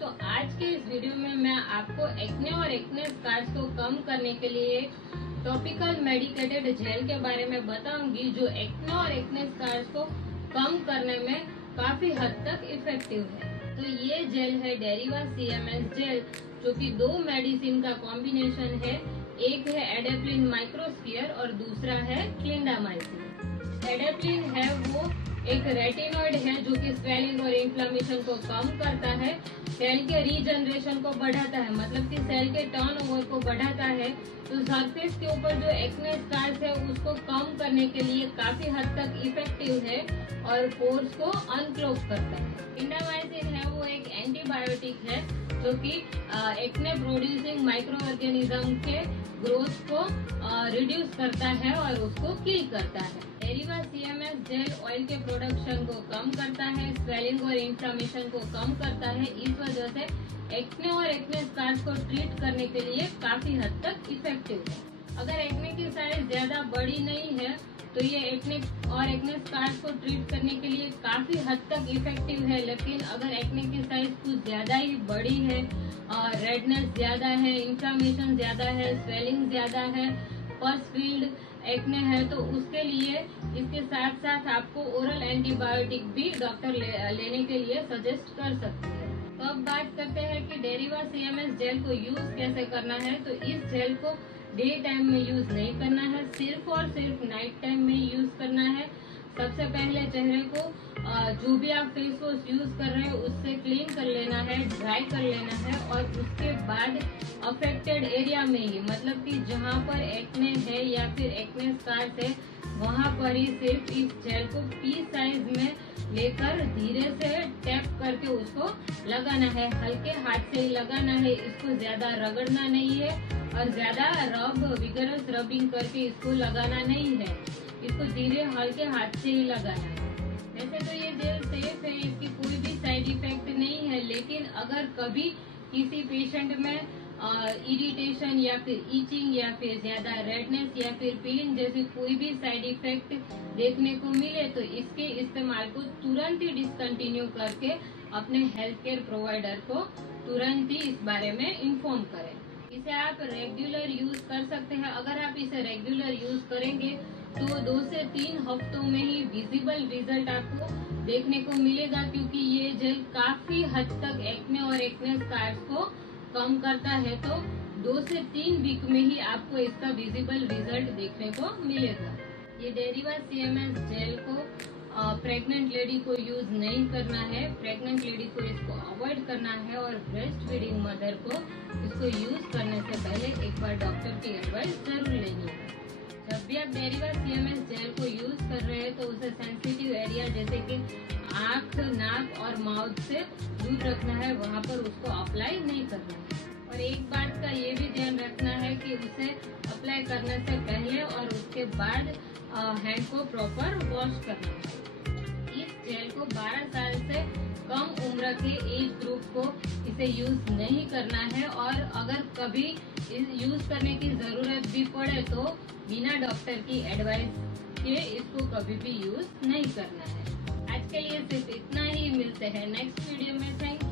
तो आज के इस वीडियो में मैं आपको एक्ने और एक्ने स्कार्स को कम करने के लिए टॉपिकल मेडिकेटेड जेल के बारे में बताऊंगी जो एक्ने और एक्ने स्कार्स को कम करने में काफी हद तक इफेक्टिव है। तो ये जेल है डेरिवा CMS जेल, जो कि दो मेडिसिन का कॉम्बिनेशन है। एक है एडेप्लिन माइक्रोस्फीयर और दूसरा है क्लिंडामाइसिन। एडेप्लिन है वो एक रेटिनॉइड है जो कि स्वेलिंग और इन्फ्लेमेशन को कम करता है, सेल के रीजनरेशन को बढ़ाता है, मतलब कि सेल के टर्नओवर को बढ़ाता है। तो सरफेस के ऊपर जो एक्ने स्कार्स है उसको कम करने के लिए काफी हद तक इफेक्टिव है और पोर्स को अनक्लोग करता है। क्लिंडामाइसिन है वो एक एंटीबायोटिक है जो कि एक्ने प्रोड्यूसिंग माइक्रो ऑर्गेनिज्म के ग्रोथ को रिड्यूस करता है और उसको किल करता है। डेरिवा CMS जेल ऑयल के प्रोडक्शन को कम करता है, स्वेलिंग और इन्फ्लेमेशन को कम करता है। इस वजह से एक्ने और एक्ने स्कार्स को ट्रीट करने के लिए काफी हद तक इफेक्टिव है। अगर एक्ने की साइज ज्यादा बड़ी नहीं है तो ये एक्ने और एक्ने स्कार्स को ट्रीट करने के लिए काफी हद तक इफेक्टिव है। लेकिन अगर एक्ने की साइज कुछ ज्यादा ही बड़ी है, रेडनेस ज्यादा है, इन्फ्लेमेशन ज्यादा है, स्वेलिंग ज्यादा है, पस फील्ड एक्ने है, तो उसके लिए इसके साथ साथ आपको ओरल एंटीबायोटिक भी डॉक्टर लेने के लिए सजेस्ट कर सकते हैं। तो अब बात करते हैं कि डेरिवा CMS जेल को यूज कैसे करना है। तो इस जेल को डे टाइम में यूज नहीं करना है, सिर्फ और सिर्फ नाइट टाइम में यूज करना है। सबसे पहले चेहरे को जो भी आप फेस वॉश यूज कर रहे हैं उससे क्लीन कर लेना है, ड्राई कर लेना है और उसके बाद अफेक्टेड एरिया में ही, मतलब कि जहाँ पर एक्ने है या फिर एक्ने स्कार्स है वहाँ पर ही सिर्फ इस जेल को पीस साइज में लेकर धीरे से टैप करके उसको लगाना है। हल्के हाथ से ही लगाना है, इसको ज्यादा रगड़ना नहीं है और ज्यादा विगरस रबिंग करके इसको लगाना नहीं है। इसको धीरे हल्के हाथ से ही लगाना है। वैसे तो ये जेल सेफ है, इसकी कोई भी साइड इफेक्ट नहीं है, लेकिन अगर कभी किसी पेशेंट में इरिटेशन या फिर ईचिंग या फिर ज्यादा रेडनेस या फिर पीलिंग जैसी कोई भी साइड इफेक्ट देखने को मिले तो इसके इस्तेमाल को तुरंत ही डिसकंटिन्यू करके अपने हेल्थ केयर प्रोवाइडर को तुरंत ही इस बारे में इन्फॉर्म करें। इसे आप रेगुलर यूज कर सकते हैं। अगर आप इसे रेगुलर यूज करेंगे तो 2 से 3 हफ्तों में ही विजिबल रिजल्ट आपको देखने को मिलेगा, क्योंकि ये जेल काफी हद तक एक्ने और एक्ने स्कार्स को कम करता है। तो 2 से 3 वीक में ही आपको इसका विजिबल रिजल्ट देखने को मिलेगा। ये डेरिवा CMS जेल को प्रेग्नेंट लेडी को यूज नहीं करना है। प्रेग्नेंट लेडी को इसको अवॉइड करना है और ब्रेस्ट फीडिंग मदर को इसको यूज करने से पहले एक बार डॉक्टर की एडवाइस जरूर लेनी है। जब भी आप डेरिवा CMS जेल को यूज कर रहे हैं तो उसे सेंसिटिव एरिया जैसे कि आँख, नाक और माउथ से दूर रखना है, वहाँ पर उसको अप्लाई नहीं करना है। और एक बात का ये भी ध्यान रखना है कि उसे अप्लाई करने से पहले और उसके बाद हैंड को प्रॉपर वॉश करना है। इस जेल को 12 साल से कम उम्र के एज ग्रुप को इसे यूज नहीं करना है और अगर कभी यूज करने की जरूरत भी पड़े तो बिना डॉक्टर की एडवाइस के इसको कभी भी यूज नहीं करना है। आज के लिए सिर्फ इतना ही, मिलते हैं नेक्स्ट वीडियो में। Thank you.